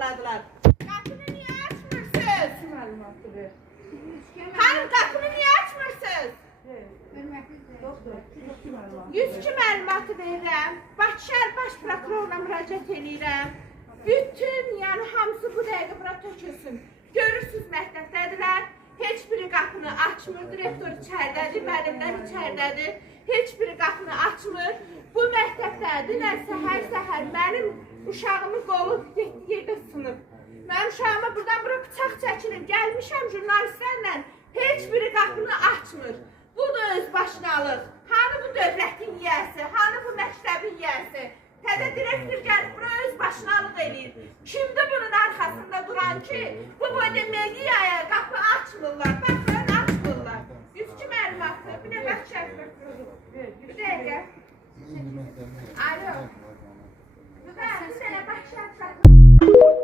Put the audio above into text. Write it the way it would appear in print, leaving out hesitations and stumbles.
saxladılar. Qapını niyə açmırsınız? Xanım, qapını niyə açmırsınız? 102 məlumatı verirəm. Bakı şəhər baş prokuroruna müraciət edirəm. Bütün, yəni hamısı bu dəqiqə bura tökülsün. Görürsünüz məktəbdədirlər. Heç biri qapını açmır. Direktor içərdədir, müəllimlər içərdədir. Heç biri qapını açmır. Bu məktəbdədir. Səhər mənim uşağımın qolu getdi yerdə sınıb. Mənim uşağıma buradan bura bıçaq çəkilir. Gəlmişəm jurnalistlərlə. Heç biri qapını açmır. Bu da öz başınalıq. Hanı bu dövlətin yiyəsi, hanı bu məktəbin yiyəsi. Təzə direktor gəlib bura öz başınalıq edir. Kimdir bunun arxasında duran ki, bu boyda mediyaya qapı açmırlar, baxın açmırlar. 102 məlumatdır, bir də Bakı şəhər prokuroru. Bir dəqiqə. Alo. Bir dənə Bakı şəhər prokuroru.